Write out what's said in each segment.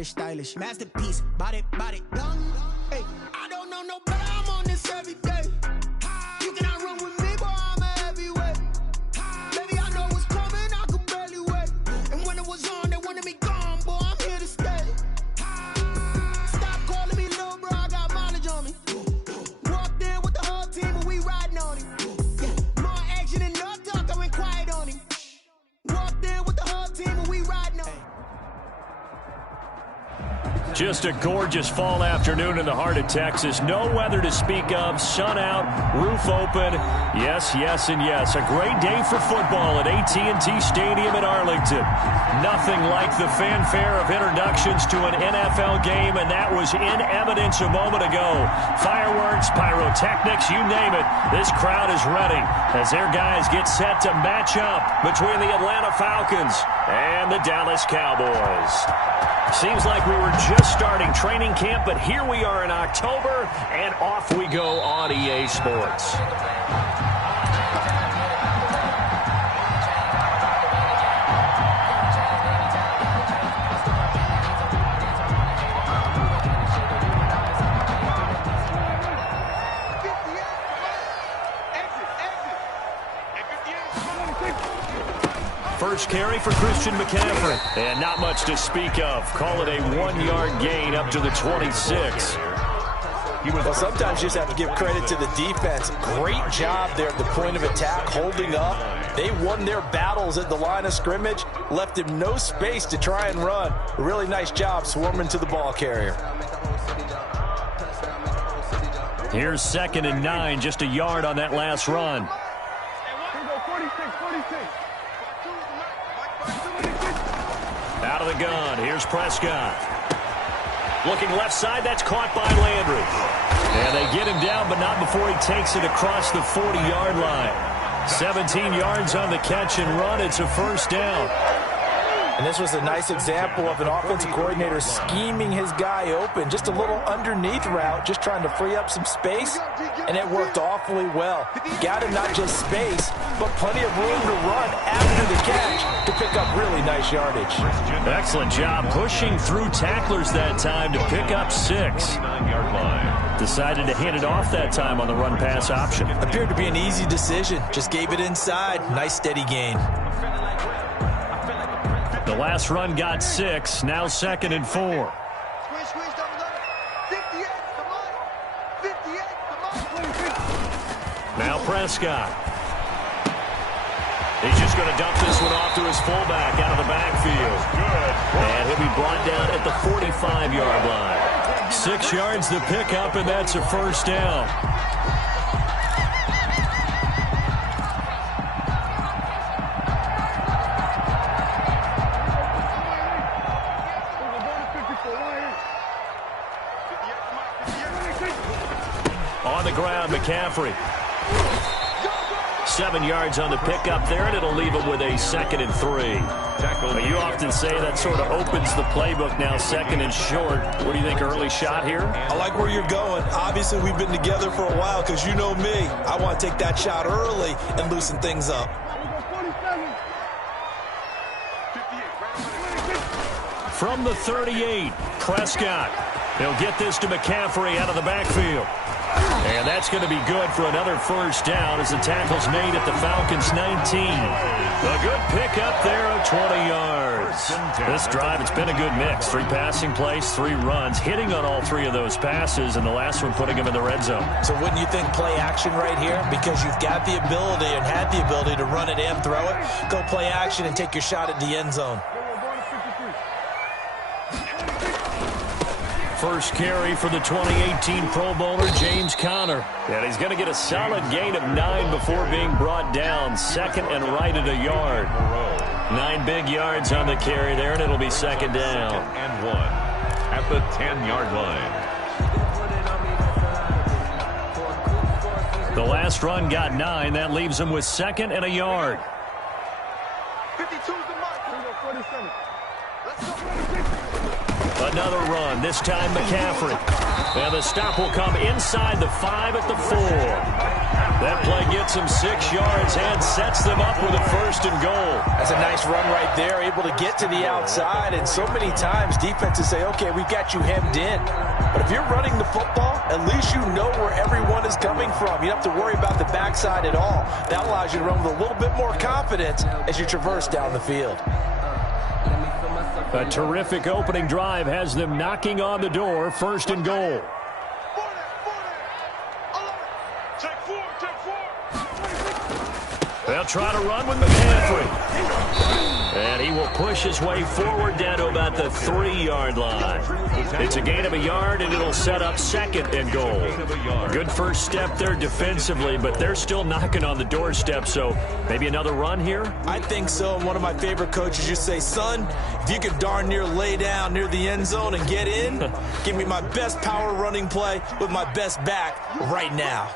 stylish. Masterpiece, body, young. Hey, I don't know no better, I'm on this every day. You cannot run with me, boy, I'm a heavyweight. Baby, I know what's coming, I could barely wait. And when it was on, they wanted me gone, boy, I'm here to stay. Stop calling me little bro, I got mileage on me. Walked in with the whole team and we riding on him. Yeah, more action and no talk, I went quiet on him. Walked in with the whole team and we riding on him. Just a gorgeous fall afternoon in the heart of Texas. No weather to speak of. Sun out, roof open. Yes, yes, and yes. A great day for football at AT&T Stadium in Arlington. Nothing like the fanfare of introductions to an NFL game, and that was in evidence a moment ago. Fireworks, pyrotechnics, you name it. This crowd is ready as their guys get set to match up between the Atlanta Falcons and the Dallas Cowboys. Seems like we were just starting training camp, but here we are in October, and off we go on EA Sports. First carry for Christian McCaffrey. And not much to speak of. Call it a 1-yard gain up to the 26. Well, sometimes you just have to give credit to the defense. Great job there at the point of attack, holding up. They won their battles at the line of scrimmage, left him no space to try and run. A really nice job swarming to the ball carrier. Here's 2nd and 9, just a yard on that last run. Out of the gun, here's Prescott. Looking left side, that's caught by Landry. And they get him down, but not before he takes it across the 40-yard line. 17 yards on the catch and run. It's a first down. And this was a nice example of an offensive coordinator scheming his guy open. Just a little underneath route, just trying to free up some space, and it worked awfully well. Got him not just space, but plenty of room to run after the catch to pick up really nice yardage. Excellent job pushing through tacklers that time to pick up 6. Decided to hand it off that time on the run-pass option. Appeared to be an easy decision. Just gave it inside. Nice steady gain. The last run got 6, now 2nd and 4. Now Prescott. He's just going to dump this one off to his fullback out of the backfield. And he'll be brought down at the 45-yard line. 6 yards to pick up, and that's a first down. On the ground, McCaffrey. 7 yards on the pickup there, and it'll leave him with a 2nd and 3. You often say that sort of opens the playbook now, 2nd and short. What do you think, early shot here? I like where you're going. Obviously, we've been together for a while because you know me. I want to take that shot early and loosen things up. From the 38, Prescott. He'll get this to McCaffrey out of the backfield. And that's going to be good for another first down as the tackle's made at the Falcons' 19. A good pickup there of 20 yards. This drive, it's been a good mix. 3 passing plays, 3 runs, hitting on all 3 of those passes, and the last one putting him in the red zone. So wouldn't you think play action right here? Because you've got the ability and had the ability to run it and throw it. Go play action and take your shot at the end zone. First carry for the 2018 Pro Bowler, James Conner. And he's going to get a solid gain of 9 before being brought down. 2nd and right at a yard. 9 big yards on the carry there, and it'll be 2nd down. 2nd and 1 at the 10-yard line. The last run got 9. That leaves him with 2nd and a yard. 52's the mark. 47. Let's go. Another run, this time McCaffrey. And the stop will come inside the 5 at the 4. That play gets them 6 yards and sets them up with a 1st and goal. That's a nice run right there, able to get to the outside. And so many times defenses say, okay, we've got you hemmed in. But if you're running the football, at least you know where everyone is coming from. You don't have to worry about the backside at all. That allows you to run with a little bit more confidence as you traverse down the field. A terrific opening drive has them knocking on the door, 1st and goal. They'll try to run with McCaffrey. And he will push his way forward down to about the 3-yard line. It's a gain of a yard, and it'll set up 2nd and goal. Good first step there defensively, but they're still knocking on the doorstep, so maybe another run here? I think so. And one of my favorite coaches used to say, son, if you could darn near lay down near the end zone and get in, give me my best power running play with my best back right now.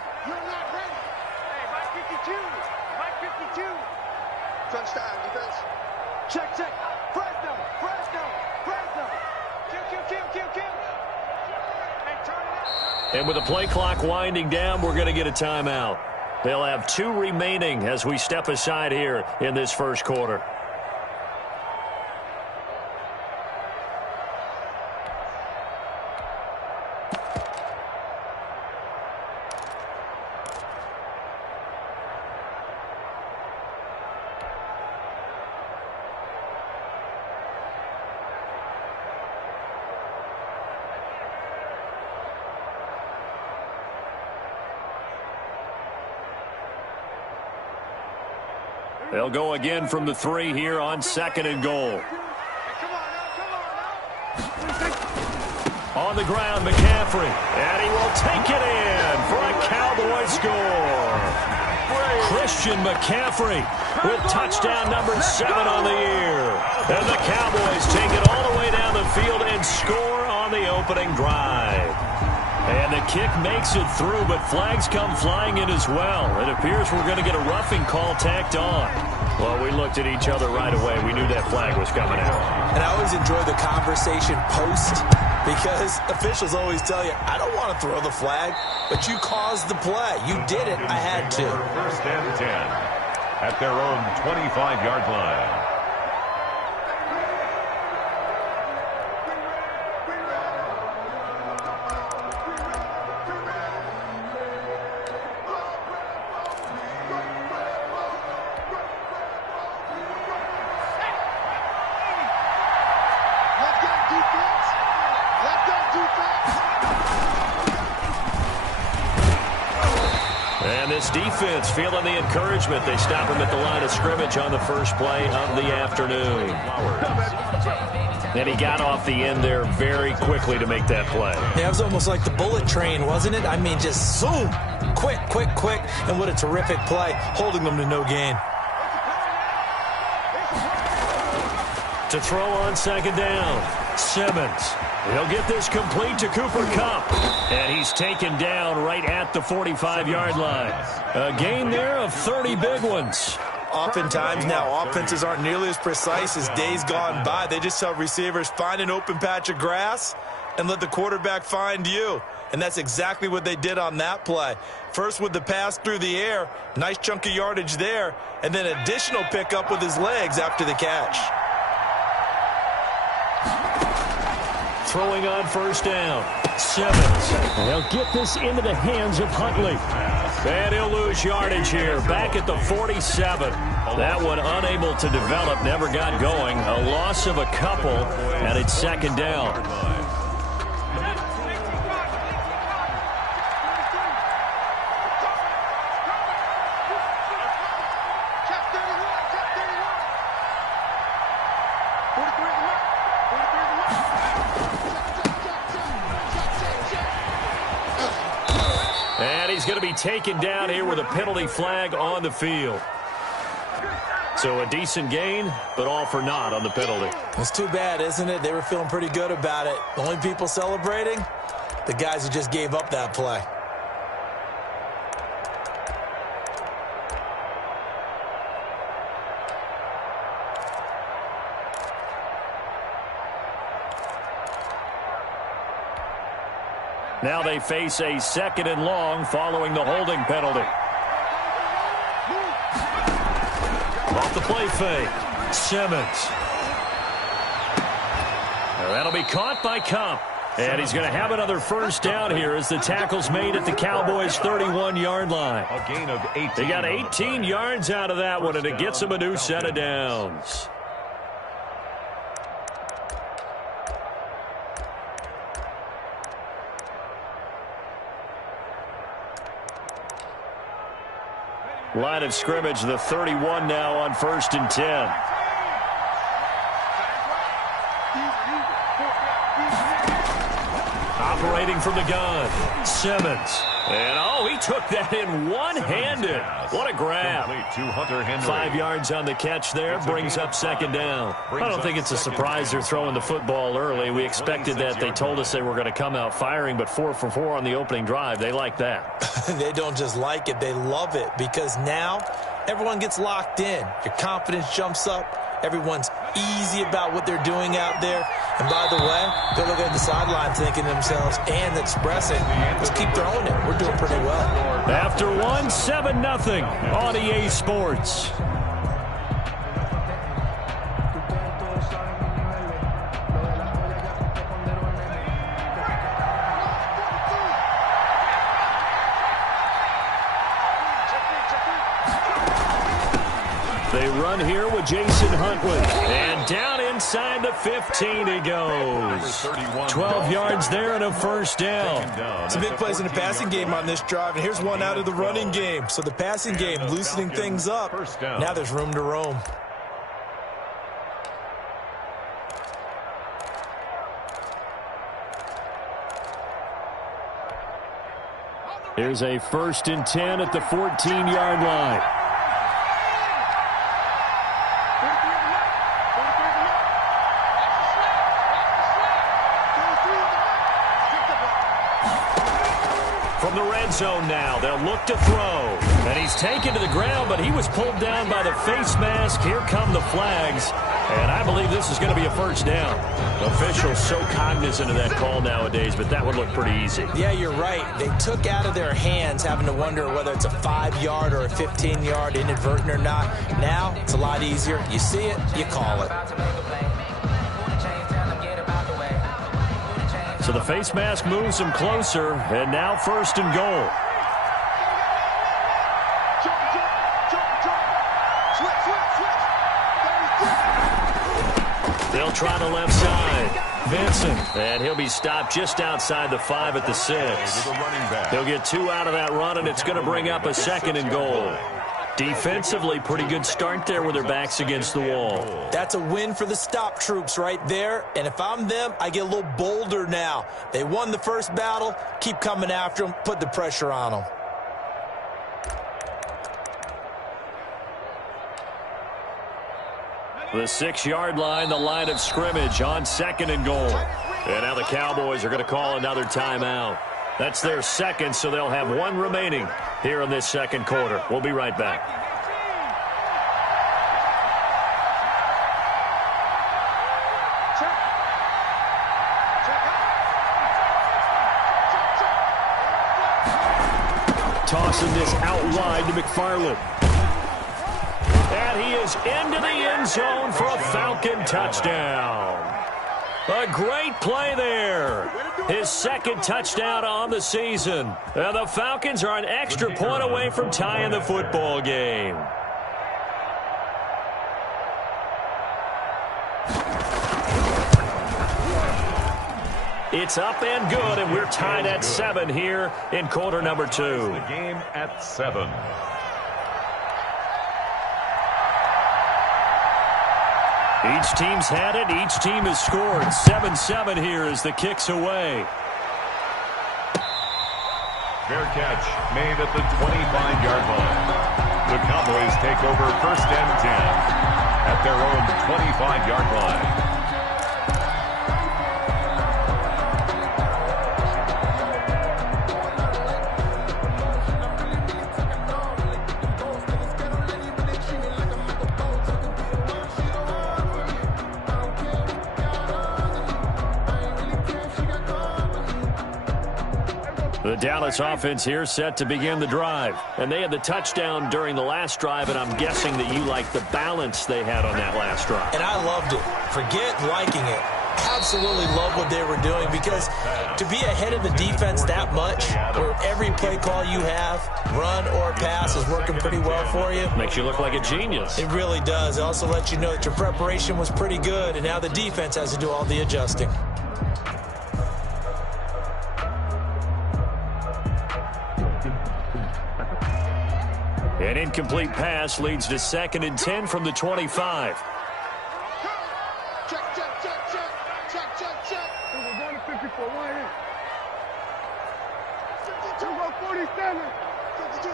Touchdown, defense. Check. Fresno. Kill. Hey, turn it up. And with the play clock winding down, we're going to get a timeout. They'll have 2 remaining as we step aside here in this 1st quarter. They'll go again from the 3 here on 2nd and goal. On the ground, McCaffrey. And he will take it in for a Cowboy score. Christian McCaffrey with touchdown number 7 on the year. And the Cowboys take it all the way down the field and score on the opening drive. And the kick makes it through, but flags come flying in as well. It appears we're going to get a roughing call tacked on. Well, we looked at each other right away. We knew that flag was coming out. And I always enjoy the conversation post because officials always tell you, I don't want to throw the flag, but you caused the play. You did it. I had to. 1st and 10 at their own 25-yard line. Defense feeling the encouragement. They stop him at the line of scrimmage on the 1st play of the afternoon. And he got off the end there very quickly to make that play. Yeah, it was almost like the bullet train, wasn't it? I mean, just zoom, quick. And what a terrific play, holding them to no gain. To throw on 2nd down, Simmons. He'll get this complete to Cooper Kupp. And he's taken down right at the 45-yard line. A gain there of 30 big ones. Oftentimes now, offenses aren't nearly as precise as days gone by. They just tell receivers, find an open patch of grass and let the quarterback find you. And that's exactly what they did on that play. First with the pass through the air, nice chunk of yardage there, and then additional pickup with his legs after the catch. Throwing on 1st down, Simmons. They'll get this into the hands of Huntley. And he'll lose yardage here, back at the 47. That one unable to develop, never got going. A loss of a couple, and it's 2nd down. Going to be taken down here with a penalty flag on the field. So a decent gain, but all for naught on the penalty. It's too bad, isn't it? They were feeling pretty good about it. The only people celebrating, the guys who just gave up that play. Now they face a 2nd and long following the holding penalty. the play fake. Simmons. That'll be caught by Cup. And he's going to have another first down here as the tackle's made at the Cowboys' 31-yard line. A gain of 18. They got 18 yards out of that one, and it gets them a new set of downs. Line of scrimmage, the 31 now on 1st and 10. Operating from the gun, Simmons. And, he took that in one-handed. What a grab. 5 yards on the catch there, brings up 2nd down. I don't think it's a surprise they're throwing the football early. We expected that. They told us they were going to come out firing, but 4 for 4 on the opening drive. They like that. They don't just like it, they love it, because now everyone gets locked in. Your confidence jumps up. Everyone's easy about what they're doing out there. And by the way, they're looking at the sideline thinking to themselves and expressing, let's keep throwing it. We're doing pretty well. After 7-0 on EA Sports. They run here with Jason Huntley. And down inside the 15 he goes. 12 yards there and a first down. Some big plays in the passing game on this drive. And here's one out of the running game. So the passing game loosening things up. Now there's room to roam. Here's a 1st and 10 at the 14-yard line. From the red zone now, they'll look to throw. And he's taken to the ground, but he was pulled down by the face mask. Here come the flags. And I believe this is going to be a first down. Officials so cognizant of that call nowadays, but that would look pretty easy. Yeah, you're right. They took out of their hands having to wonder whether it's a 5-yard or a 15-yard inadvertent or not. Now, it's a lot easier. You see it, you call it. So the face mask moves him closer, and now 1st and goal. They'll try the left side. Vincent, and he'll be stopped just outside the 5 at the 6. He'll get 2 out of that run, and it's going to bring up a 2nd and goal. Defensively, pretty good start there with their backs against the wall. That's a win for the stop troops right there. And if I'm them, I get a little bolder now. They won the first battle. Keep coming after them. Put the pressure on them. The 6-yard line, the line of scrimmage on 2nd and goal. And now the Cowboys are going to call another timeout. That's their 2nd, so they'll have 1 remaining here in this 2nd quarter. We'll be right back. Tossing this out wide to McFarland. And he is into the end zone for a Falcon touchdown. A great play there. His 2nd touchdown on the season. And the Falcons are an extra point away from tying the football game. It's up and good, and we're tied at 7 here in quarter number 2. The game at 7. Each team's had it. Each team has scored. 7-7 here as the kick's away. Fair catch made at the 25-yard line. The Cowboys take over 1st and 10 at their own 25-yard line. The Dallas offense here set to begin the drive. And they had the touchdown during the last drive, and I'm guessing that you like the balance they had on that last drive. And I loved it. Forget liking it. Absolutely love what they were doing, because to be ahead of the defense that much, where every play call you have, run or pass, is working pretty well for you. Makes you look like a genius. It really does. It also lets you know that your preparation was pretty good, and now the defense has to do all the adjusting. An incomplete pass leads to 2nd and 10 from the 25. Check, check, check, check. Check, check, check. We're going to 54. One here. 52, 47. 52,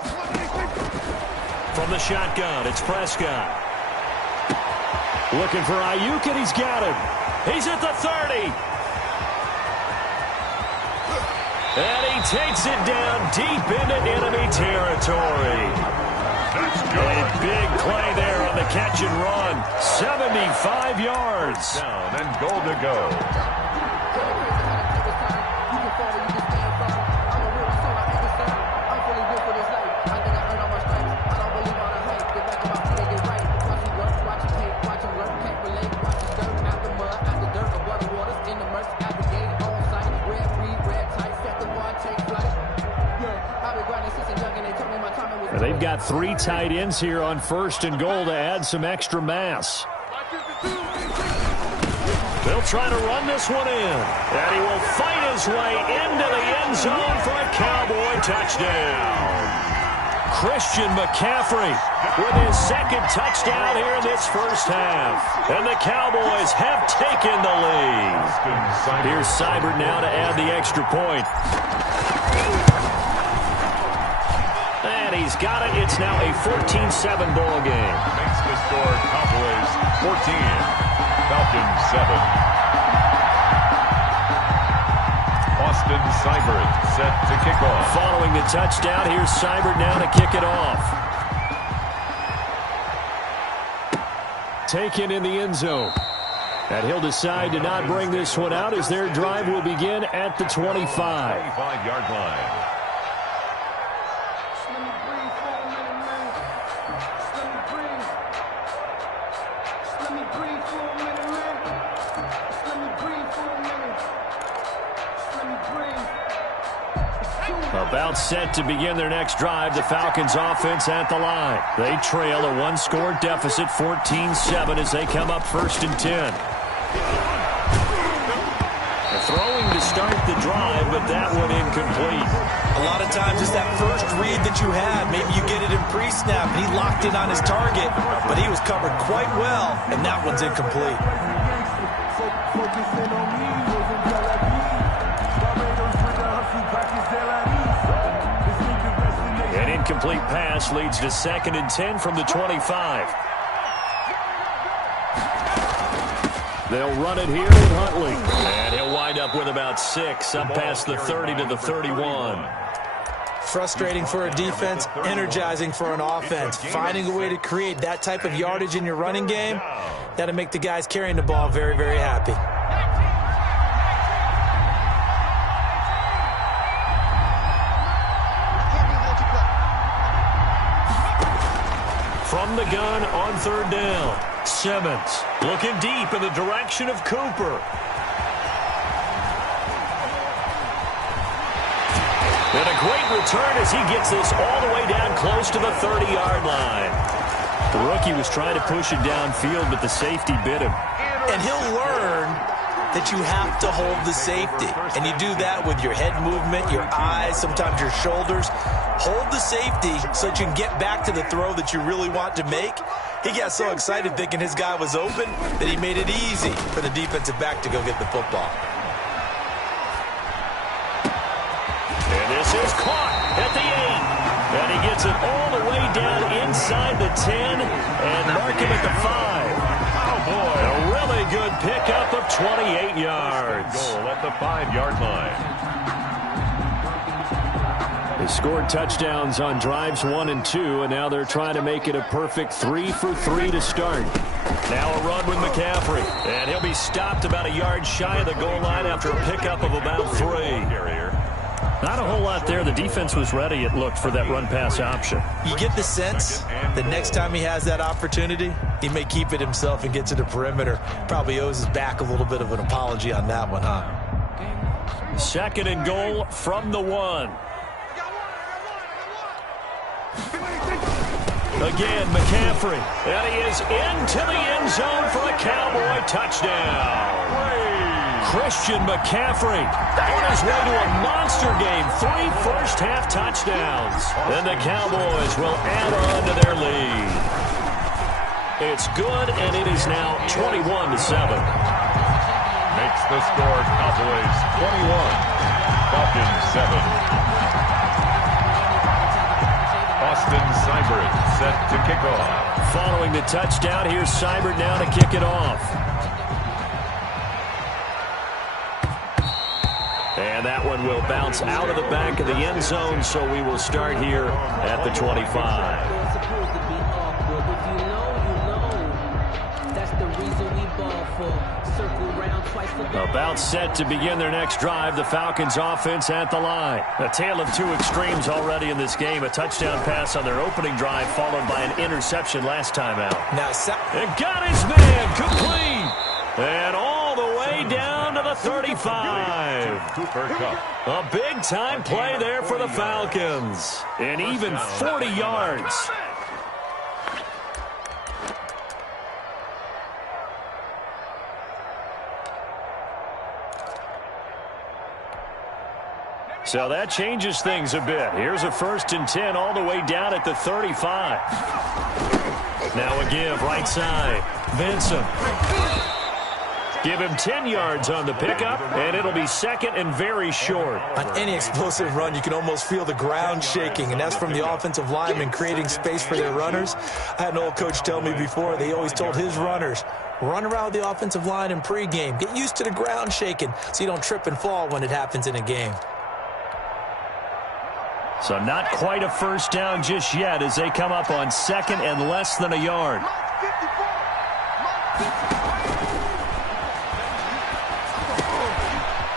From the shotgun, it's Prescott. Looking for Ayuk, and he's got him. He's at the 30. And he takes it down deep into enemy territory. A big play there on the catch and run. 75 yards. Down and goal to go. They've got 3 tight ends here on 1st and goal to add some extra mass. They'll try to run this one in. And he will fight his way into the end zone for a Cowboy touchdown. Christian McCaffrey with his 2nd touchdown here in this first half. And the Cowboys have taken the lead. Here's Seibert now to add the extra point. And he's got it. It's now a 14-7 ball game. Makes the score Cowboys 14, Falcons 7. Austin Seibert set to kick off. Following the touchdown, here's Seibert now to kick it off. Taken in the end zone. And he'll decide to not bring this one out as their drive will begin at the 25. 25-yard line. About set to begin their next drive, the Falcons offense at the line. They trail a 1-score deficit, 14-7, as they come up 1st and 10. Throwing to start the drive, but that one incomplete. A lot of times it's that first read that you had. Maybe you get it in pre-snap, and he locked in on his target, but he was covered quite well, and that one's incomplete. An incomplete pass leads to 2nd and 10 from the 25. They'll run it here with Huntley. And he'll wind up with about 6, up past the 30 to the 31. Frustrating for a defense, energizing for an offense. Finding a way to create that type of yardage in your running game, that'll make the guys carrying the ball very, very happy. From the gun on 3rd down, Simmons looking deep in the direction of Cooper. And a great return as he gets this all the way down close to the 30-yard line. The rookie was trying to push it downfield, but the safety bit him. And he'll learn that you have to hold the safety. And you do that with your head movement, your eyes, sometimes your shoulders. Hold the safety so that you can get back to the throw that you really want to make. He got so excited thinking his guy was open that he made it easy for the defensive back to go get the football. And this is caught at the 8. And he gets it all the way down inside the 10 and mark him at the 5. Oh, boy. A really good pickup of 28 yards. Goal at the 5-yard line. They scored touchdowns on drives 1 and 2, and now they're trying to make it a perfect 3 for 3 to start. Now a run with McCaffrey, and he'll be stopped about a yard shy of the goal line after a pickup of about 3. Not a whole lot there. The defense was ready, it looked, for that run-pass option. You get the sense that next time he has that opportunity, he may keep it himself and get to the perimeter. Probably owes his back a little bit of an apology on that one, huh? 2nd and goal from the 1. Again, McCaffrey. And he is into the end zone for a Cowboy touchdown. Christian McCaffrey on his way to a monster game. 3 first-half touchdowns. And the Cowboys will add on to their lead. It's good, and it is now 21-7. Makes the score Cowboys 21, Falcons 7. Austin Seibert set to kick off. Following the touchdown, here's Seibert now to kick it off. And that one will bounce out of the back of the end zone, so we will start here at the 25. About set to begin their next drive, the Falcons offense at the line. A tale of two extremes already in this game. A touchdown pass on their opening drive, followed by an interception last time out. Now, and got his man complete. And all the way down to the 35. A big-time play there for the Falcons. And even 40 yards. So that changes things a bit. Here's a 1st and 10 all the way down at the 35. Now a give right side. Vincent. Give him 10 yards on the pickup, and it'll be 2nd and very short. On any explosive run, you can almost feel the ground shaking, and that's from the offensive linemen creating space for their runners. I had an old coach tell me before, they always told his runners, run around the offensive line in pregame. Get used to the ground shaking so you don't trip and fall when it happens in a game. So not quite a first down just yet as they come up on 2nd and less than a yard.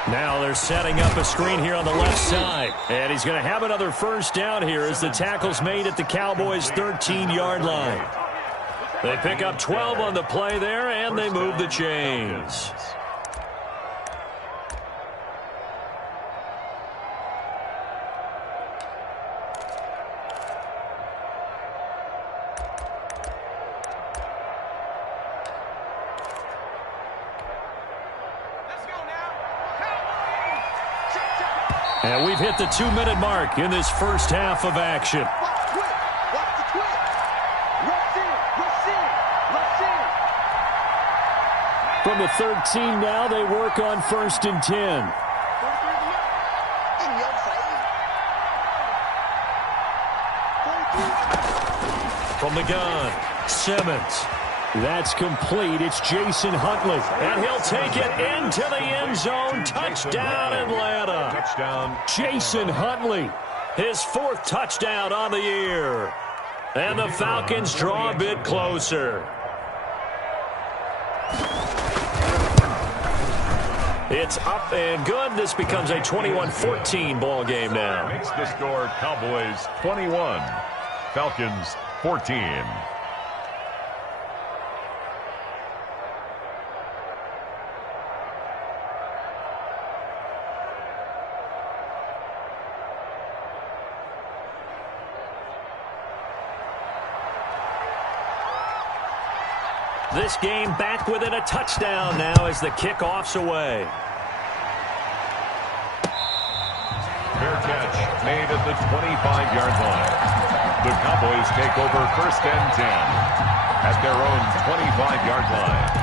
Now they're setting up a screen here on the left side. And he's going to have another first down here as the tackle's made at the Cowboys' 13-yard line. They pick up 12 on the play there, and they move the chains. And we've hit the 2-minute mark in this first half of action. From the 13 now, they work on 1st and 10. From the gun, Simmons. That's complete. It's Jason Huntley. And he'll take it into the end zone. Touchdown, Atlanta. Touchdown. Jason Huntley, his 4th touchdown on the year. And the Falcons draw a bit closer. It's up and good. This becomes a 21-14 ball game now. Makes the score Cowboys 21, Falcons 14. This game back within a touchdown now as the kickoff's away. Fair catch made at the 25-yard line. The Cowboys take over 1st and 10 at their own 25-yard line.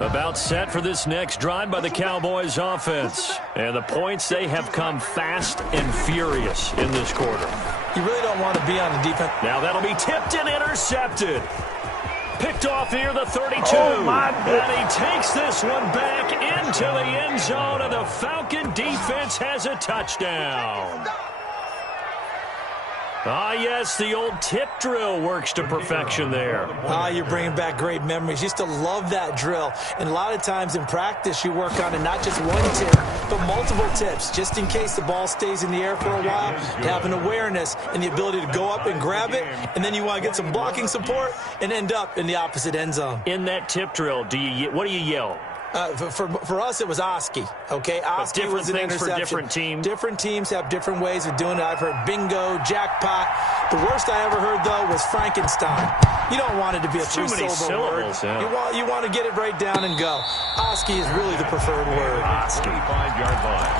About set for this next drive by the Cowboys offense. And the points, they have come fast and furious in this quarter. You really don't want to be on the defense. Now that'll be tipped and intercepted. Picked picked off near the 32. Oh, my goodness. And he takes this one back into the end zone, and the Falcon defense has a touchdown. Ah, yes, the old tip drill works to perfection there. Ah, you're bringing back great memories. Used to love that drill. And a lot of times in practice, you work on it, not just one tip, but multiple tips, just in case the ball stays in the air for a while, to have an awareness and the ability to go up and grab it, and then you want to get some blocking support and end up in the opposite end zone. In that tip drill, what do you yell? For us, it was Oski. Okay, Oski was an interception. For different teams. Different teams have different ways of doing it. I've heard bingo, jackpot. The worst I ever heard, though, was Frankenstein. You don't want it to be a three-syllable word. Yeah. You want to get it right down and go. Oski is really the preferred word. 25-yard line.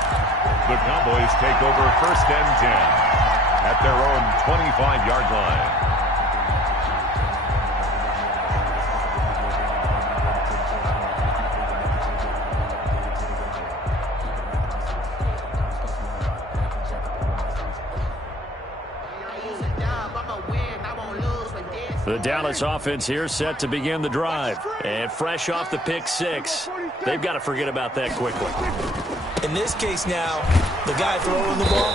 The Cowboys take over 1st and 10 at their own 25-yard line. The Dallas offense here set to begin the drive. And fresh off the pick six, they've got to forget about that quickly. In this case now, the guy throwing the ball,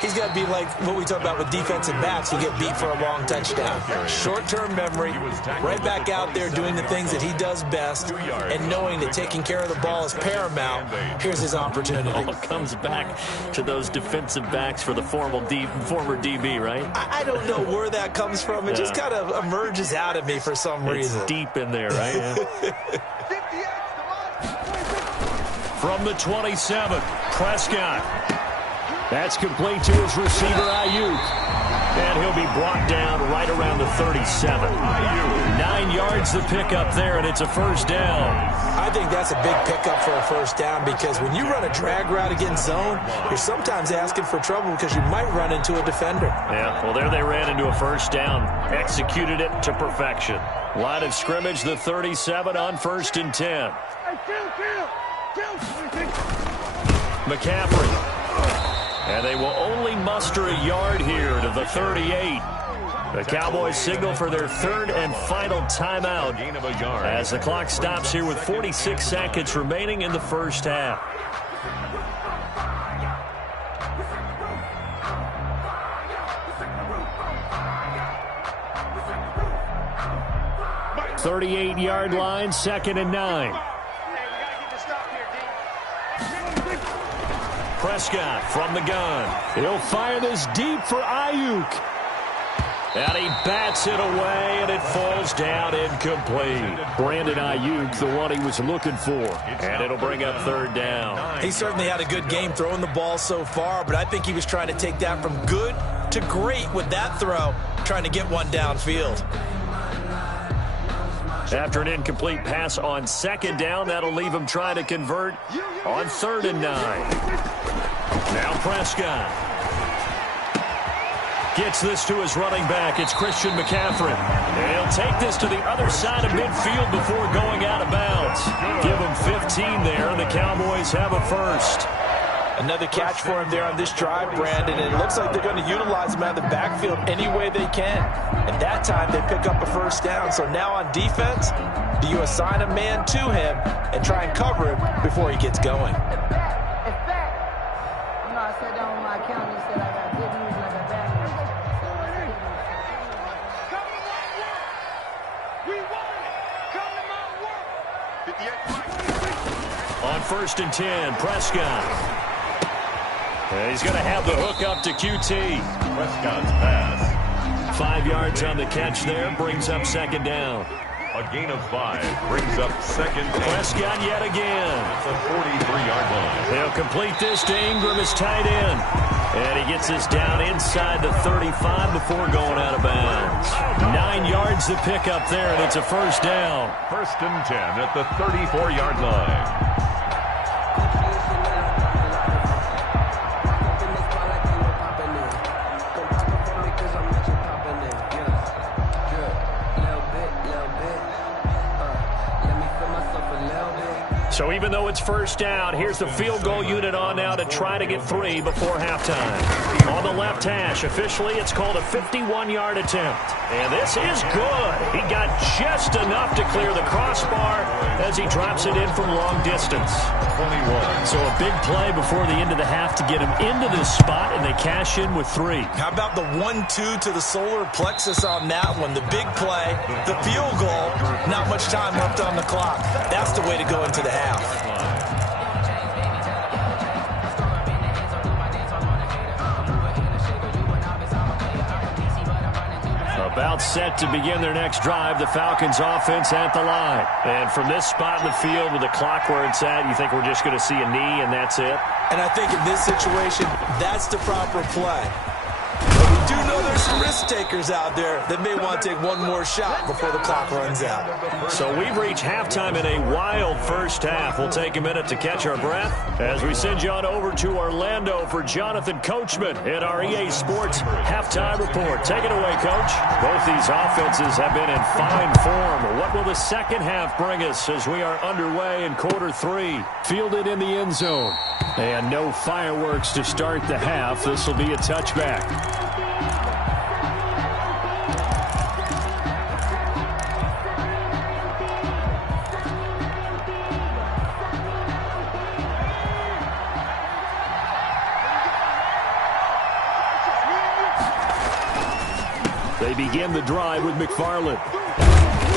he's got to be like what we talk about with defensive backs who get beat for a long touchdown. Short-term memory, right back out there doing the things that he does best, and knowing that taking care of the ball is paramount. Here's his opportunity. It all comes back to those defensive backs for the former DB, right? I don't know where that comes from. It just kind of emerges out of me for some reason. It's deep in there, right? Yeah. From the 27, Prescott. That's complete to his receiver, Ayuk. And he'll be brought down right around the 37. 9 yards the pickup there, and it's a first down. I think that's a big pickup for a first down because when you run a drag route against zone, you're sometimes asking for trouble because you might run into a defender. Yeah, well, there they ran into a first down. Executed it to perfection. Line of scrimmage, the 37 on 1st and 10. McCaffrey. And they will only muster a yard here to the 38. The Cowboys signal for their 3rd and final timeout as the clock stops here with 46 seconds remaining in the first half. $38-yard line, 2nd and 9. Prescott from the gun. He'll fire this deep for Ayuk. And he bats it away, and it falls down incomplete. Brandon Ayuk, the one he was looking for. And it'll bring up 3rd down. He certainly had a good game throwing the ball so far, but I think he was trying to take that from good to great with that throw, trying to get one downfield. After an incomplete pass on 2nd down, that'll leave him trying to convert on 3rd and 9. Now Prescott gets this to his running back. It's Christian McCaffrey. He'll take this to the other side of midfield before going out of bounds. Give him 15 there, and the Cowboys have a first. Another catch for him there on this drive, Brandon, and it looks like they're going to utilize him out of the backfield any way they can. And that time they pick up a first down. So now on defense, do you assign a man to him and try and cover him before he gets going? I sat down with my accountant and said I got good news and I got bad news. Come to my work. We want it. Come to my work. 58. On 1st and 10, Prescott. He's going to have the hook up to QT. Prescott's pass. 5 yards on the catch there, brings up 2nd down. A gain of 5 brings up 2nd down. Prescott yet again. It's a 43-yard line. They'll complete this to Ingram as tight end. And he gets this down inside the 35 before going out of bounds. 9 yards to pick up there, and it's a first down. 1st and 10 at the 34-yard line. So even though it's first down, here's the field goal unit on now to try to get 3 before halftime. On the left hash, officially it's called a 51-yard attempt. And this is good. He got just enough to clear the crossbar as he drops it in from long distance. 21. So a big play before the end of the half to get him into this spot, and they cash in with 3. How about the 1-2 to the solar plexus on that one? The big play, the field goal, not much time left on the clock. That's the way to go into the half. About set to begin their next drive, the Falcons offense at the line. And from this spot in the field with the clock where it's at, you think we're just going to see a knee and that's it? And I think in this situation, that's the proper play. But we do know there's some risk takers out there that may want to take one more shot before the clock runs out. So we've reached halftime in a wild first half. We'll take a minute to catch our breath as we send you on over to Orlando for Jonathan Coachman in our EA Sports Halftime Report. Take it away, Coach. Both these offenses have been in fine form. What will the second half bring us as we are underway in quarter 3? Fielded in the end zone. And no fireworks to start the half. This will be a touchback. They begin the drive with McFarland.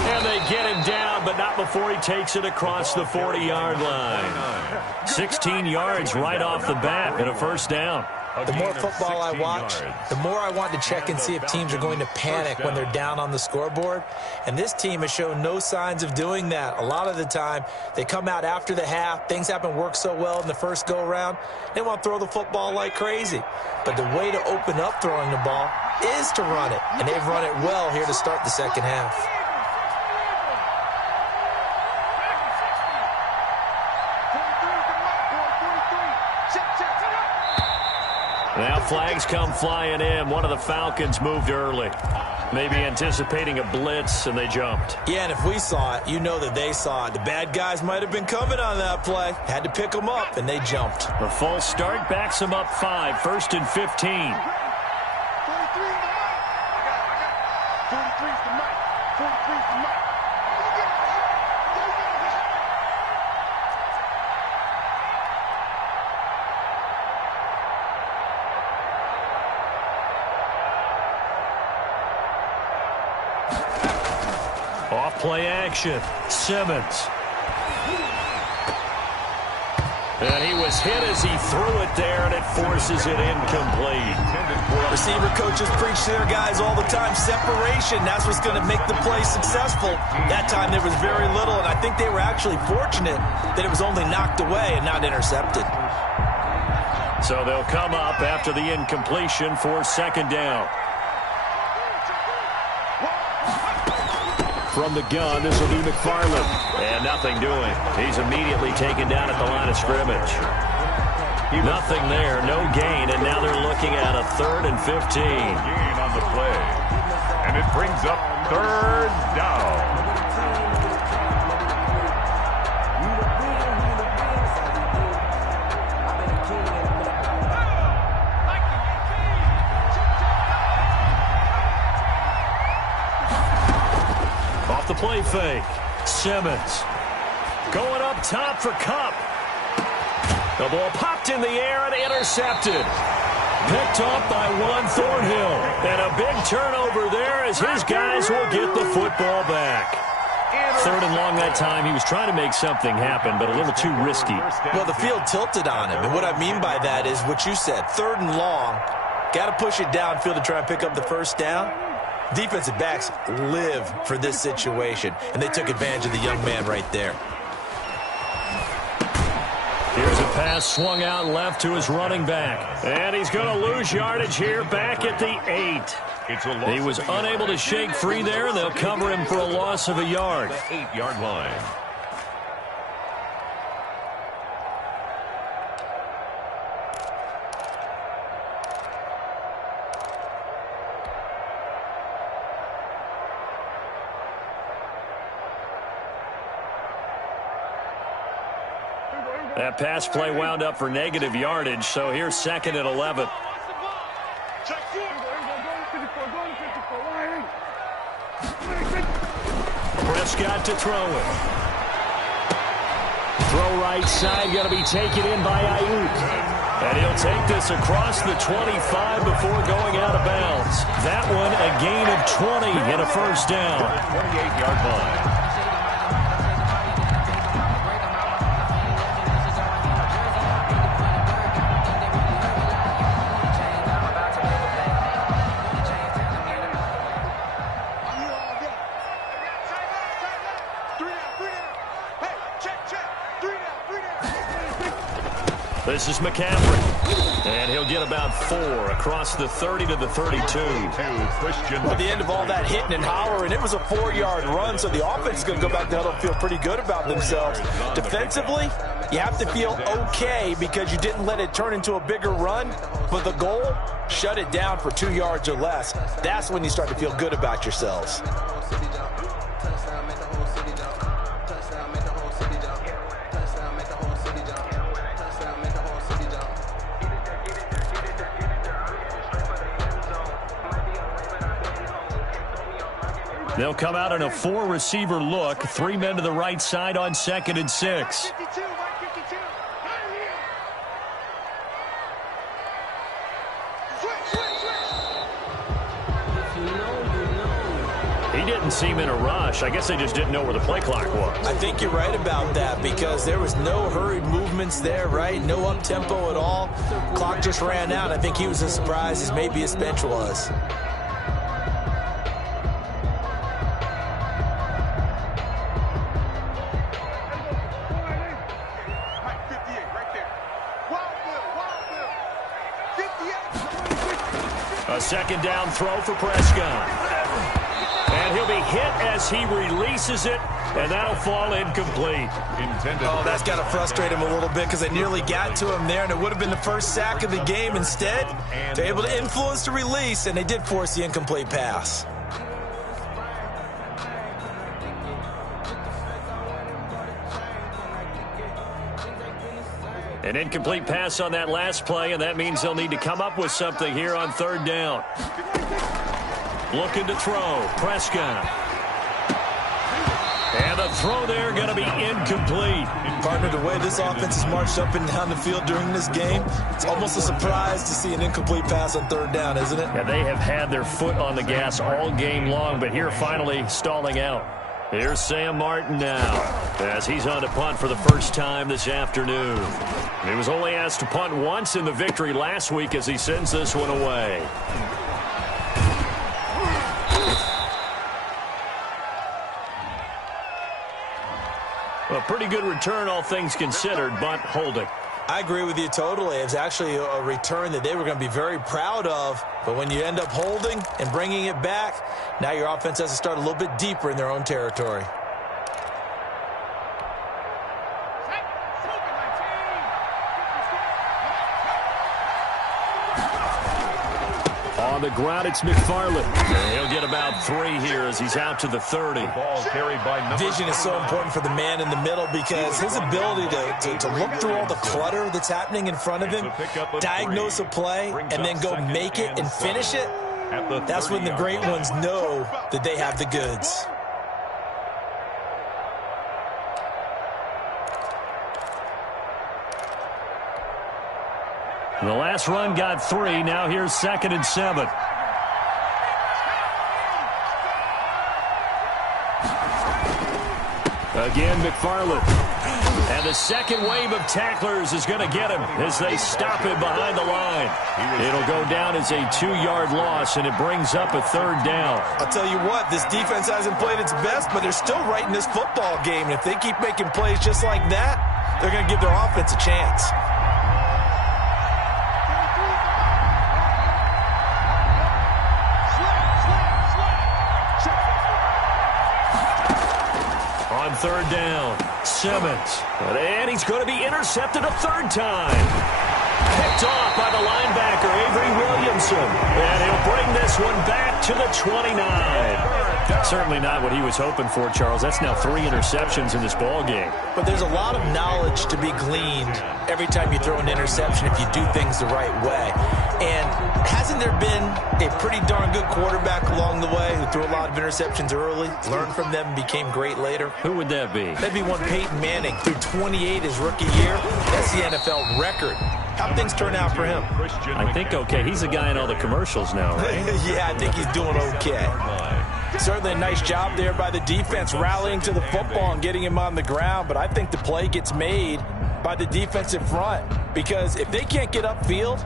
And they get him down, but not before he takes it across the 40-yard line. 16 yards right off the bat and a first down. The more football I watch, the more I want to check and see if teams are going to panic when they're down on the scoreboard. And this team has shown no signs of doing that. A lot of the time, they come out after the half. Things haven't worked so well in the first go-around. They want to throw the football like crazy. But the way to open up throwing the ball is to run it. And they've run it well here to start the second half. Now flags come flying in. One of the Falcons moved early. Maybe anticipating a blitz, and they jumped. Yeah, and if we saw it, you know that they saw it. The bad guys might have been coming on that play. Had to pick them up, and they jumped. The false start backs them up 5, 1st and 15. 43 is the mic. 43 is the mic. 43 is the mic. Off play action. Simmons. And he was hit as he threw it there, and it forces it incomplete. Receiver coaches preach to their guys all the time. Separation, that's what's going to make the play successful. That time there was very little, and I think they were actually fortunate that it was only knocked away and not intercepted. So they'll come up after the incompletion for second down. From the gun, this will be McFarland. And nothing doing. He's immediately taken down at the line of scrimmage. Nothing there, no gain, and now they're looking at a 3rd and 15. Gain on the play. And it brings up 3rd down. Off the play fake. Simmons going up top for Kupp. The ball popped in the air and intercepted. Picked off by Juan Thornhill. And a big turnover there as his guys will get the football back. 3rd and long that time. He was trying to make something happen, but a little too risky. Well, the field tilted on him. And what I mean by that is what you said. 3rd and long. Got to push it downfield to try and pick up the first down. Defensive backs live for this situation, and they took advantage of the young man right there. Here's a pass swung out left to his running back. And he's going to lose yardage here back at the 8. He was unable to shake free there, and they'll cover him for a loss of a yard. The 8-yard line. That pass play wound up for negative yardage, so here's 2nd and 11. Prescott to throw it. Throw right side, going to be taken in by Ayuk. And he'll take this across the 25 before going out of bounds. That one a gain of 20 and a first down. 28-yard line. This is McCaffrey, and he'll get about 4 across the 30 to the 32. At the end of all that hitting and hollering, it was a 4-yard run, so the offense is going to go back to huddle and feel pretty good about themselves. Defensively, you have to feel okay because you didn't let it turn into a bigger run, but the goal, shut it down for 2 yards or less. That's when you start to feel good about yourselves. They'll come out in a 4-receiver look. 3 men to the right side on 2nd and 6. He didn't seem in a rush. I guess they just didn't know where the play clock was. I think you're right about that because there was no hurried movements there, right? No up-tempo at all. Clock just ran out. I think he was as surprised as maybe his bench was. A 2nd down throw for Prescott. And he'll be hit as he releases it, and that'll fall incomplete. Oh, that's got to frustrate him a little bit because they nearly got to him there, and it would have been the first sack of the game. Instead, they're able to influence the release, and they did force the incomplete pass. An incomplete pass on that last play, and that means they'll need to come up with something here on 3rd down. Looking to throw. Prescott. And the throw there going to be incomplete. Partner, the way this offense has marched up and down the field during this game, it's almost a surprise to see an incomplete pass on 3rd down, isn't it? Yeah, they have had their foot on the gas all game long, but here finally stalling out. Here's Sam Martin now as he's on to punt for the first time this afternoon. He was only asked to punt once in the victory last week as he sends this one away. A pretty good return, all things considered, but holding. I agree with you totally. It was actually a return that they were going to be very proud of. But when you end up holding and bringing it back, now your offense has to start a little bit deeper in their own territory. On the ground, it's McFarland. He'll get about 3 here as he's out to the 30. Vision is so important for the man in the middle because his ability to look through all the clutter that's happening in front of him, diagnose a play, and then go make it and finish it, that's when the great ones know that they have the goods. The last run got 3. Now here's 2nd and 7. Again, McFarland. And the second wave of tacklers is going to get him as they stop him behind the line. It'll go down as a 2-yard loss, and it brings up a 3rd down. I'll tell you what, this defense hasn't played its best, but they're still right in this football game. And if they keep making plays just like that, they're going to give their offense a chance. On 3rd down, Simmons. And he's going to be intercepted a 3rd time. Picked off by the linebacker, Avery Williamson. And he'll bring this one back to the 29. Certainly not what he was hoping for, Charles. That's now 3 interceptions in this ball game. But there's a lot of knowledge to be gleaned every time you throw an interception if you do things the right way. And hasn't there been a pretty darn good quarterback along the way who threw a lot of interceptions early, learned from them, and became great later? Who would that be? That'd be one Peyton Manning. Threw 28 his rookie year. That's the NFL record. How'd things turn out for him? I think okay. He's a guy in all the commercials now, right? Yeah, I think he's doing okay. Certainly a nice job there by the defense rallying to the football and getting him on the ground, but I think the play gets made by the defensive front because if they can't get upfield,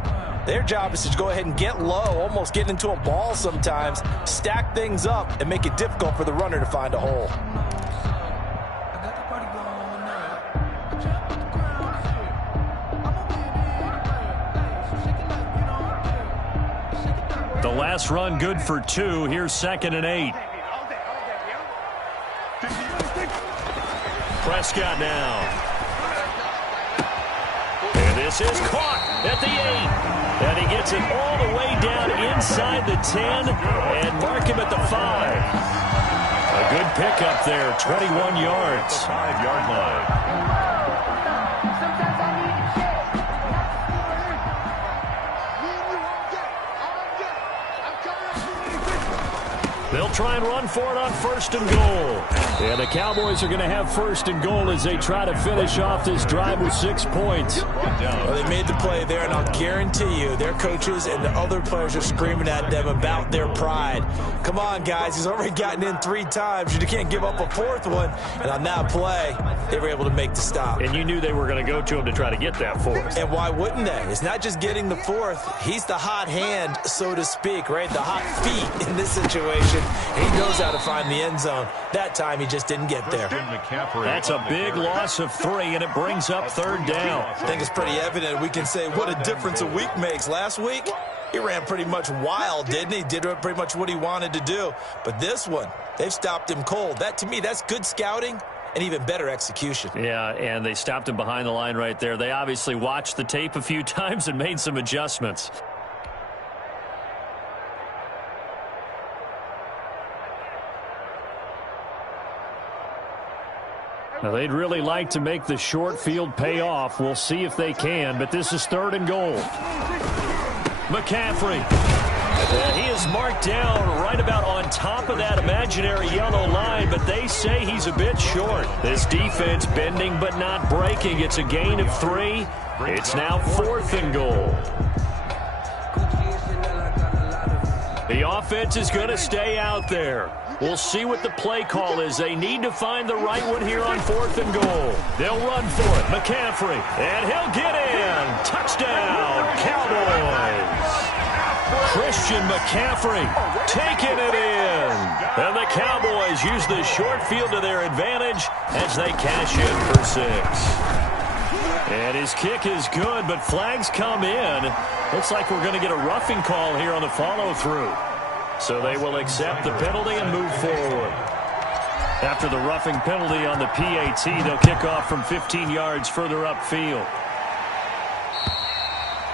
their job is to go ahead and get low, almost get into a ball sometimes, stack things up, and make it difficult for the runner to find a hole. The last run good for 2. Here's 2nd and 8. Prescott now. And this is caught at the 8. And he gets it all the way down inside the 10 and mark him at the 5. A good pickup there, 21 yards. 5-yard line. They'll try and run for it on 1st and goal. And the Cowboys are going to have 1st and goal as they try to finish off this drive with 6 points. Well, they made the play there, and I'll guarantee you their coaches and the other players are screaming at them about their pride. Come on, guys. He's already gotten in 3 times. You can't give up a 4th one. And on that play, they were able to make the stop. And you knew they were going to go to him to try to get that 4th. And why wouldn't they? It's not just getting the 4th. He's the hot hand, so to speak, right? The hot feet in this situation. He knows how to find the end zone. That time, he just didn't get there. That's a big loss of 3, and it brings up 3rd down. I think it's pretty evident we can say what a difference a week makes. Last week, he ran pretty much wild, didn't he? Did pretty much what he wanted to do. But this one, they've stopped him cold. That, to me, that's good scouting and even better execution. Yeah, and they stopped him behind the line right there. They obviously watched the tape a few times and made some adjustments. Now, they'd really like to make the short field pay off. We'll see if they can, but this is 3rd and goal. McCaffrey. He is marked down right about on top of that imaginary yellow line, but they say he's a bit short. This defense bending but not breaking. It's a gain of 3. It's now 4th and goal. The offense is going to stay out there. We'll see what the play call is. They need to find the right one here on 4th and goal. They'll run for it. McCaffrey, and he'll get in. Touchdown, Cowboys. Christian McCaffrey taking it in. And the Cowboys use the short field to their advantage as they cash in for 6. And his kick is good, but flags come in. Looks like we're going to get a roughing call here on the follow-through. So they will accept the penalty and move forward. After the roughing penalty on the PAT, they'll kick off from 15 yards further upfield.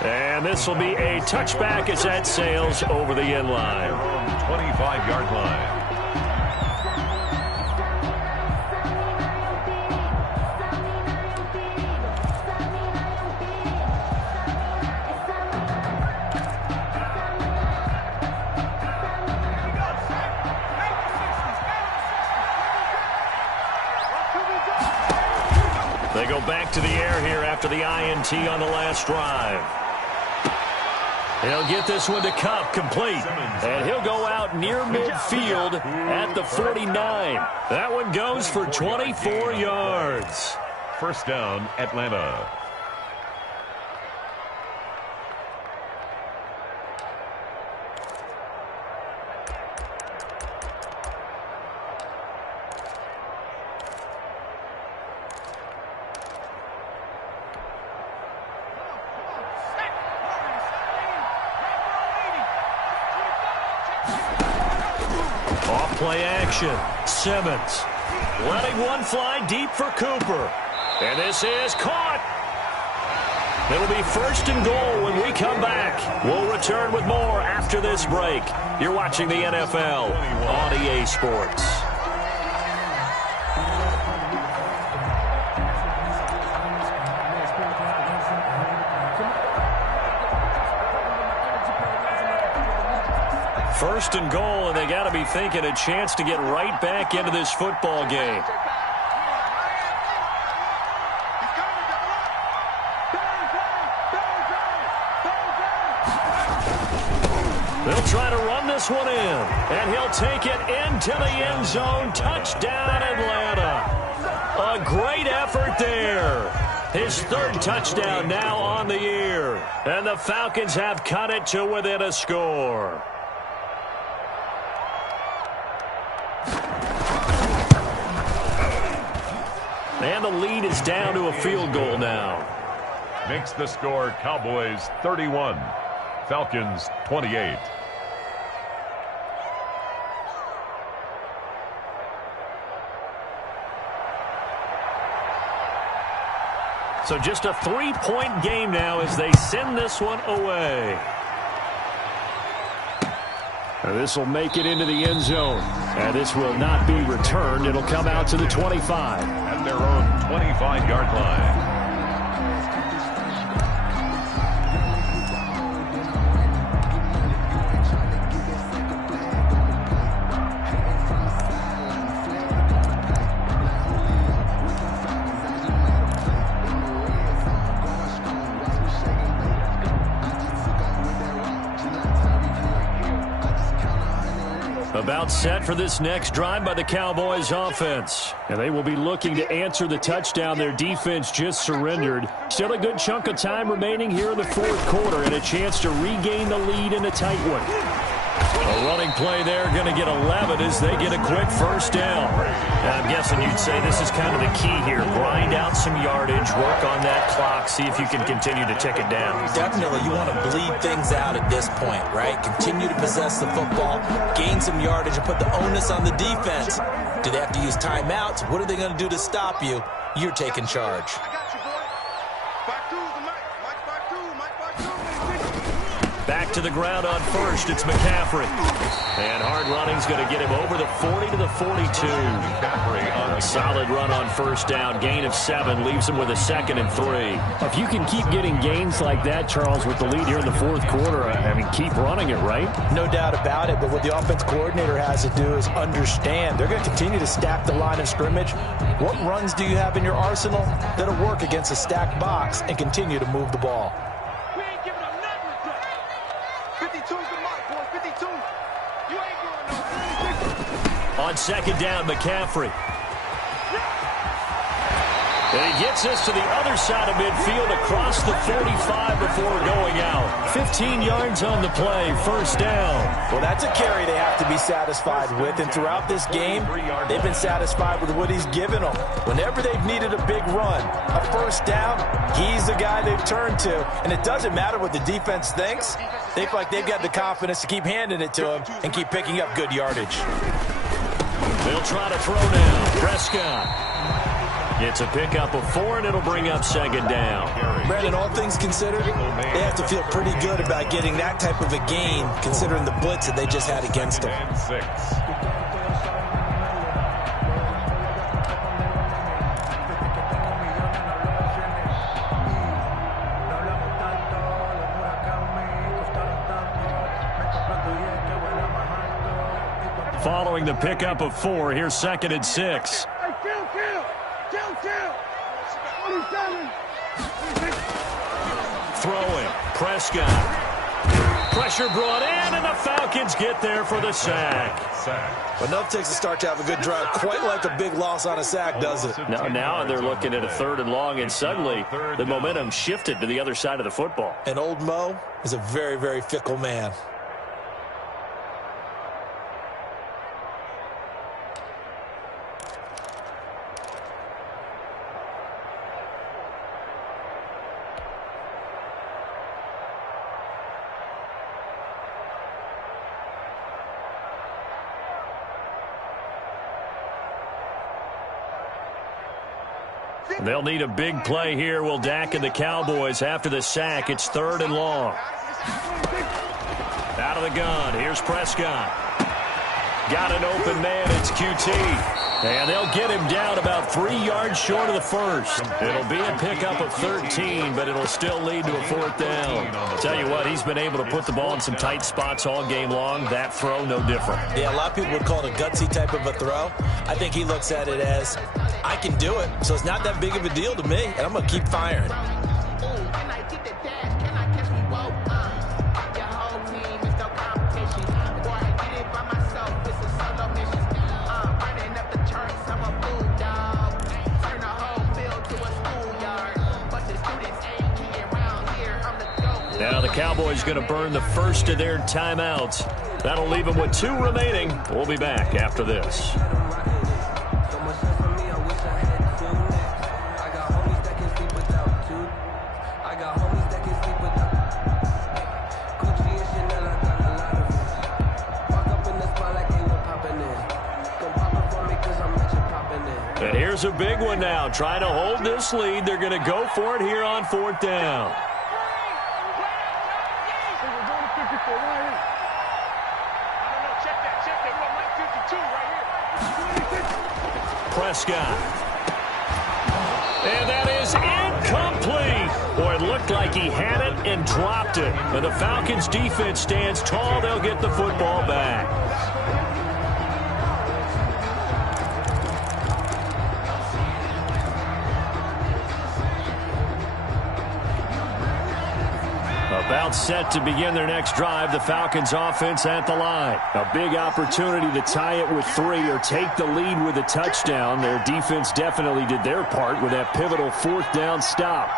And this will be a touchback as that sails over the end line. 25-yard line. They go back to the air here after the INT on the last drive. He'll get this one to Cup, complete. And he'll go out near midfield at the 49. That one goes for 24 yards. 1st down, Atlanta. Play action. Simmons letting one fly deep for Cooper. And this is caught. It'll be 1st and goal when we come back. We'll return with more after this break. You're watching the NFL on EA Sports. First and goal, and they got to be thinking a chance to get right back into this football game. They'll try to run this one in, and he'll take it into the end zone. Touchdown, Atlanta. A great effort there. His 3rd touchdown now on the year. And the Falcons have cut it to within a score. And the lead is down to a field goal now. Makes the score Cowboys 31, Falcons 28. So just a 3-point game now as they send this one away. This will make it into the end zone. And this will not be returned. It'll come out to the 25. At their own 25-yard line. About set for this next drive by the Cowboys offense. And they will be looking to answer the touchdown their defense just surrendered. Still a good chunk of time remaining here in the 4th quarter and a chance to regain the lead in a tight one. A running play there, going to get 11 as they get a quick 1st down. And I'm guessing you'd say this is kind of the key here. Grind out some yardage, work on that clock, see if you can continue to tick it down. Definitely, you want to bleed things out at this point, right? Continue to possess the football, gain some yardage, and put the onus on the defense. Do they have to use timeouts? What are they going to do to stop you? You're taking charge. Back to the ground on 1st, it's McCaffrey. And hard running's going to get him over the 40 to the 42. A solid run on 1st down, gain of 7, leaves him with a 2nd and 3. If you can keep getting gains like that, Charles, with the lead here in the 4th quarter, I mean, keep running it, right? No doubt about it, but what the offense coordinator has to do is understand. They're going to continue to stack the line of scrimmage. What runs do you have in your arsenal that'll work against a stacked box and continue to move the ball? On 2nd down, McCaffrey. And he gets us to the other side of midfield across the 45 before going out. 15 yards on the play, 1st down. Well, that's a carry they have to be satisfied with. And throughout this game, they've been satisfied with what he's given them. Whenever they've needed a big run, a 1st down, he's the guy they've turned to. And it doesn't matter what the defense thinks. They feel like they've got the confidence to keep handing it to him and keep picking up good yardage. They'll try to throw now. Prescott. It's a pickup of 4, and it'll bring up 2nd down. Brandon, all things considered, they have to feel pretty good about getting that type of a gain, considering the blitz that they just had against them. And 6. Following the pickup of 4, here's 2nd and 6. Throwing, Prescott. Pressure brought in, and the Falcons get there for the sack. Enough takes a start to have a good drive, quite like a big loss on a sack, does it? Now they're looking at a 3rd and long, and suddenly the momentum shifted to the other side of the football. And old Mo is a very, very fickle man. They'll need a big play here. Will Dak and the Cowboys after the sack. It's 3rd and long. Out of the gun. Here's Prescott. Got an open man. It's QT. And they'll get him down about 3 yards short of the first. It'll be a pickup of 13, but it'll still lead to a 4th down. I'll tell you what, he's been able to put the ball in some tight spots all game long. That throw, no different. Yeah, a lot of people would call it a gutsy type of a throw. I think he looks at it as, I can do it, so it's not that big of a deal to me, and I'm going to keep firing. Now the Cowboys going to burn the first of their timeouts. That'll leave them with 2 remaining. We'll be back after this. And here's a big one now. Trying to hold this lead. They're going to go for it here on 4th down. Prescott. And that is incomplete. Boy, it looked like he had it and dropped it. And the Falcons defense stands tall. They'll get the football back. About set to begin their next drive, the Falcons offense at the line. A big opportunity to tie it with 3 or take the lead with a touchdown. Their defense definitely did their part with that pivotal 4th down stop.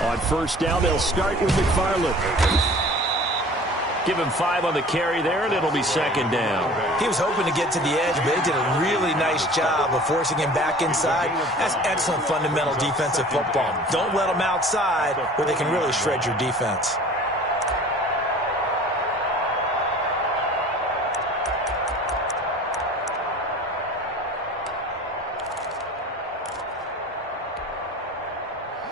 On 1st down, they'll start with McFarland. Give him 5 on the carry there, and it'll be 2nd down. He was hoping to get to the edge, but they did a really nice job of forcing him back inside. That's excellent fundamental defensive football. Don't let them outside where they can really shred your defense.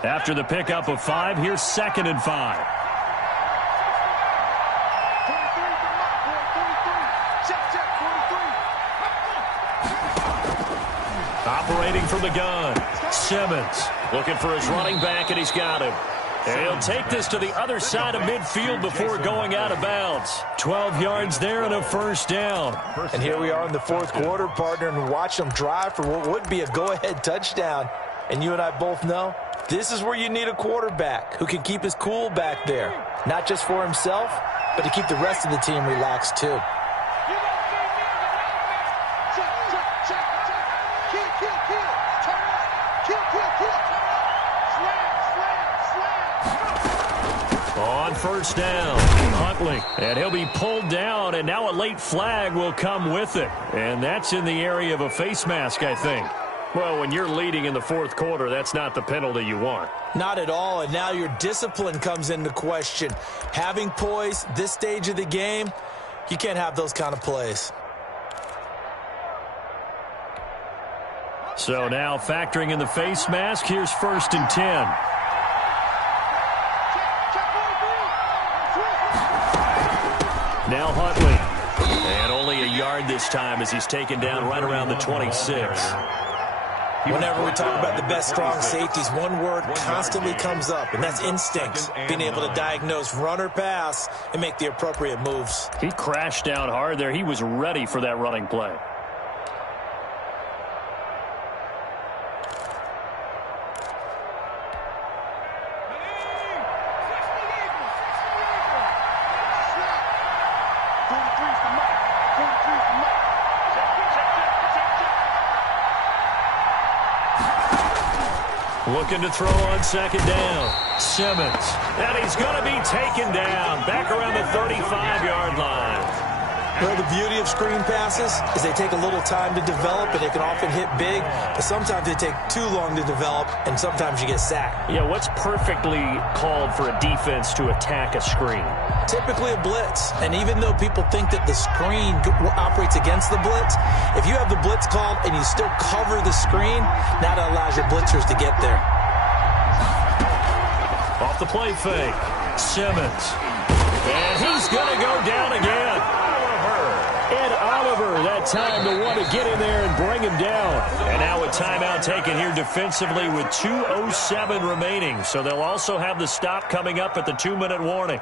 After the pickup of 5, here's 2nd and 5. Operating from the gun, Simmons looking for his running back, and he's got him. And he'll take this to the other side of midfield before going out of bounds. 12 yards there and a 1st down. And here we are in the 4th quarter, partner, and watch them drive for what would be a go-ahead touchdown. And you and I both know this is where you need a quarterback who can keep his cool back there. Not just for himself, but to keep the rest of the team relaxed too. On 1st down, Huntley. And he'll be pulled down, and now a late flag will come with it. And that's in the area of a face mask, I think. Well, when you're leading in the 4th quarter, that's not the penalty you want. Not at all, and now your discipline comes into question. Having poise this stage of the game, you can't have those kind of plays. So now factoring in the face mask, here's 1st and 10. Now Huntley. And only a yard this time as he's taken down right around the 26. Whenever we talk about the best strong safeties, one word constantly comes up, and that's instinct. Being able to diagnose run or pass and make the appropriate moves. He crashed down hard there. He was ready for that running play. Looking to throw on 2nd down. Simmons. And he's going to be taken down back around the 35-yard line. Well, the beauty of screen passes is they take a little time to develop, and they can often hit big, but sometimes they take too long to develop, and sometimes you get sacked. Yeah, what's perfectly called for a defense to attack a screen? Typically a blitz, and even though people think that the screen operates against the blitz, if you have the blitz called and you still cover the screen, now that allows your blitzers to get there. Off the play fake, Simmons. And he's going to go down again. And Oliver, that time to want to get in there and bring him down. And now a timeout taken here defensively with 2:07 remaining. So they'll also have the stop coming up at the 2-minute warning.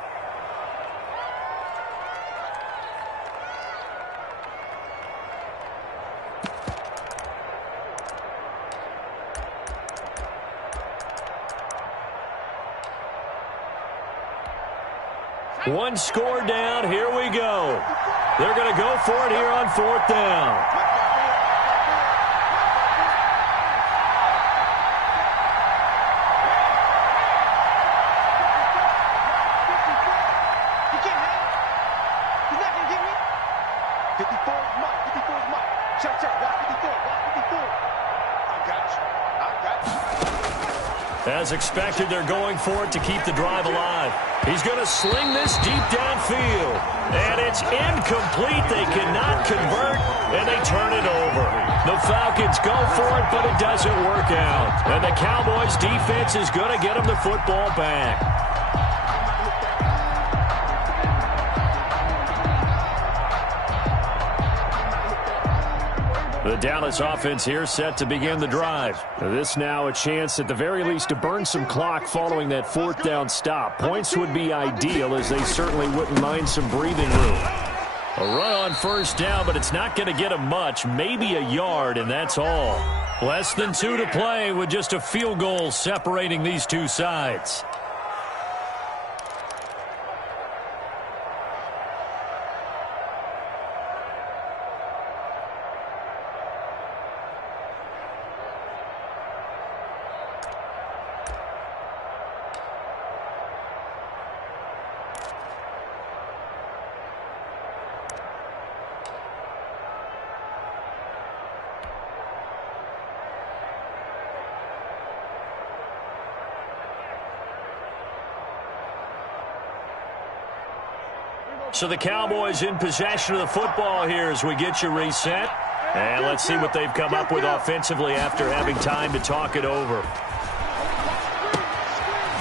One score down. Here we go. They're going to go for it here on 4th down. You can't have it. He's not going to get me. 54 is mine. 54 is mine. Check. Watch 54. Watch 54. I got you. As expected, they're going for it to keep the drive alive. He's going to sling this deep downfield. And it's incomplete. They cannot convert, and they turn it over. The Falcons go for it, but it doesn't work out. And the Cowboys' defense is going to get them the football back. The Dallas offense here set to begin the drive. This now a chance at the very least to burn some clock following that 4th down stop. Points would be ideal, as they certainly wouldn't mind some breathing room. A run on 1st down, but it's not going to get them much. Maybe a yard, and that's all. Less than 2 to play with just a field goal separating these two sides. So the Cowboys in possession of the football here as we get you reset. And let's see what they've come up with offensively after having time to talk it over.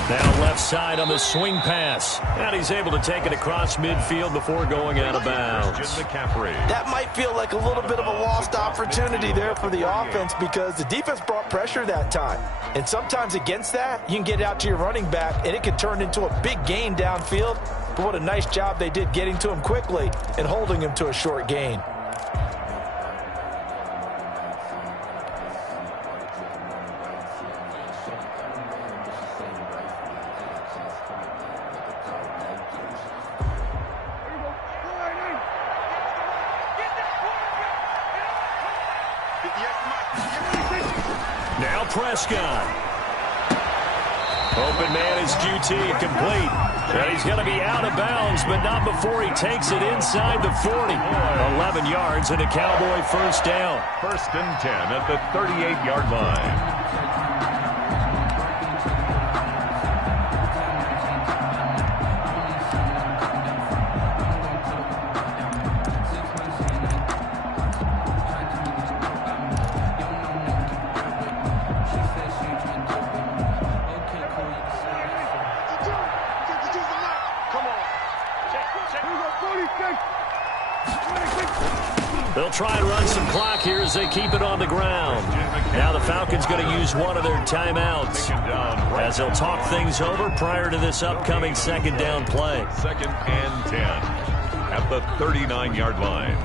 Now left side on the swing pass. And he's able to take it across midfield before going out of bounds. That might feel like a little bit of a lost opportunity there for the offense, because the defense brought pressure that time. And sometimes against that, you can get out to your running back, and it can turn into a big gain downfield. But what a nice job they did getting to him quickly and holding him to a short gain. Now Prescott. Open man is QT, complete. And he's going to be out of bounds, but not before he takes it inside the 40. 11 yards and a Cowboy 1st down. 1st and 10 at the 38-yard line. They'll try and run some clock here as they keep it on the ground. Now the Falcons going to use one of their timeouts as they'll talk things over prior to this upcoming 2nd down play. 2nd and 10 at the 39-yard line.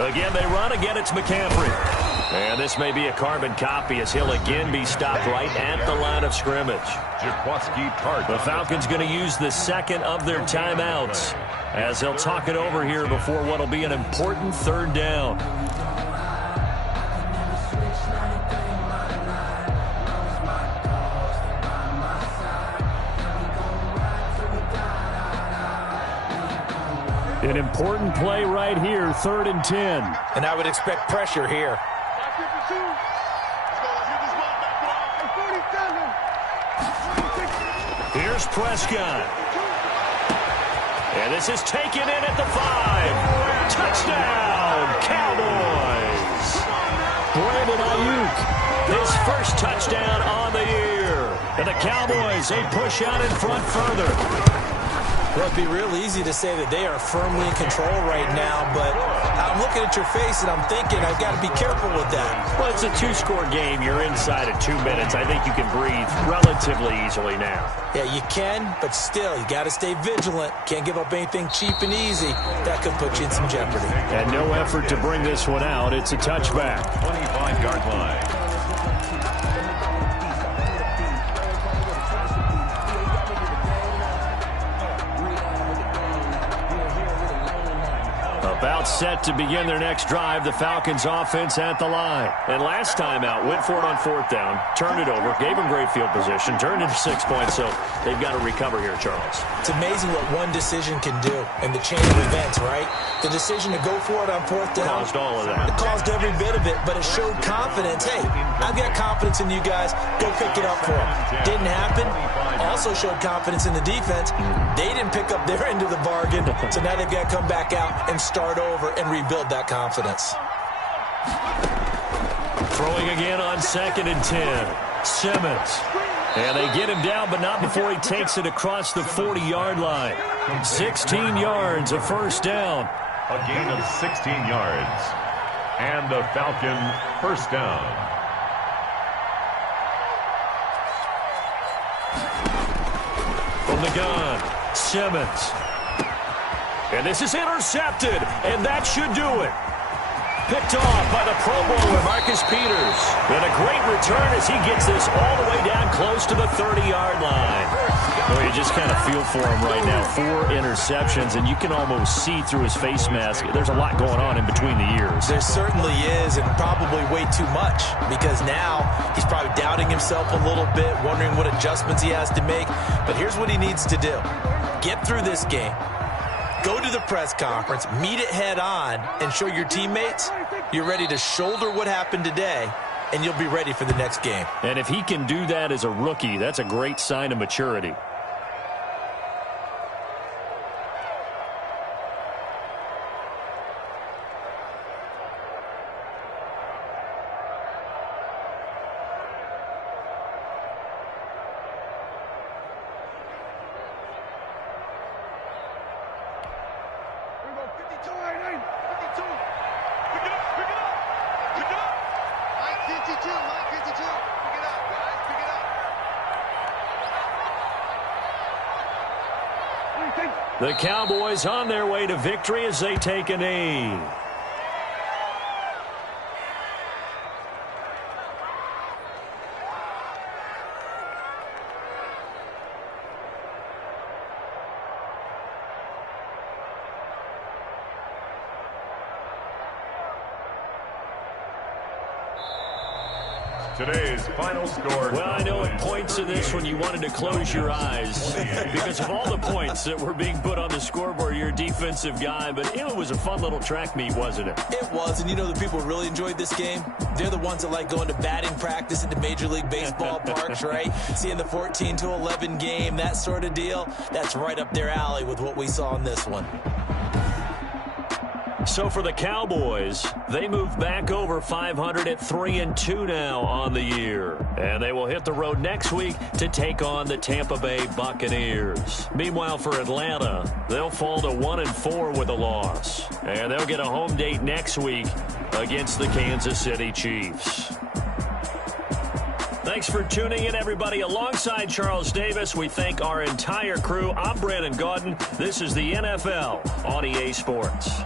Again, they run. Again, it's McCaffrey. And this may be a carbon copy as he'll again be stopped right at the line of scrimmage. The Falcons going to use the second of their timeouts as they'll talk it over here before what will be an important third down. An important play right here, 3rd and 10. And I would expect pressure here. Here's Prescott. And this is taken in at the 5. Touchdown, Cowboys. Brandon Ayuk, his first touchdown on the year. And the Cowboys, they push out in front further. Well, it'd be real easy to say that they are firmly in control right now, but I'm looking at your face and I'm thinking I've got to be careful with that. Well, it's a 2-score game. You're inside of 2 minutes. I think you can breathe relatively easily now. Yeah, you can, but still, you got to stay vigilant. Can't give up anything cheap and easy. That could put you in some jeopardy. And no effort to bring this one out. It's a touchback. 25-yard line. About set to begin their next drive, the Falcons offense at the line. And last time out, went for it on 4th down, turned it over, gave them great field position, turned into 6 points, so they've got to recover here, Charles. It's amazing what one decision can do in the chain of events, right? The decision to go for it on 4th down. Caused all of that. It caused every bit of it, but it showed confidence. Hey, I've got confidence in you guys. Go pick it up for them. Didn't happen. Also showed confidence in the defense. They didn't pick up their end of the bargain, so now they've got to come back out and start over and rebuild that confidence. Throwing again on 2nd and 10. Simmons. And they get him down, but not before he takes it across the 40-yard line. 16 yards, a first down. A gain of 16 yards. And the Falcon first down. From the gun, Simmons. And this is intercepted, and that should do it. Picked off by the Pro Bowler, Marcus Peters. And a great return as he gets this all the way down close to the 30-yard line. Well, you just kind of feel for him right now. 4 interceptions, and you can almost see through his face mask. There's a lot going on in between the ears. There certainly is, and probably way too much, because now he's probably doubting himself a little bit, wondering what adjustments he has to make. But here's what he needs to do. Get through this game. Go to the press conference, meet it head on, and show your teammates you're ready to shoulder what happened today, and you'll be ready for the next game. And if he can do that as a rookie, that's a great sign of maturity. The Cowboys on their way to victory as they take a knee. Today's final score. Well, I know at points in this when you wanted to close your eyes because of all the points that were being put on the scoreboard. You're a defensive guy, but it was a fun little track meet, wasn't it? It was, and you know the people who really enjoyed this game? They're the ones that like going to batting practice into Major League Baseball parks, right? Seeing the 14-11 game, that sort of deal. That's right up their alley with what we saw in this one. So for the Cowboys, they move back over 500 at 3-2 now on the year. And they will hit the road next week to take on the Tampa Bay Buccaneers. Meanwhile, for Atlanta, they'll fall to 1-4 with a loss. And they'll get a home date next week against the Kansas City Chiefs. Thanks for tuning in, everybody. Alongside Charles Davis, we thank our entire crew. I'm Brandon Gaudin. This is the NFL on EA Sports.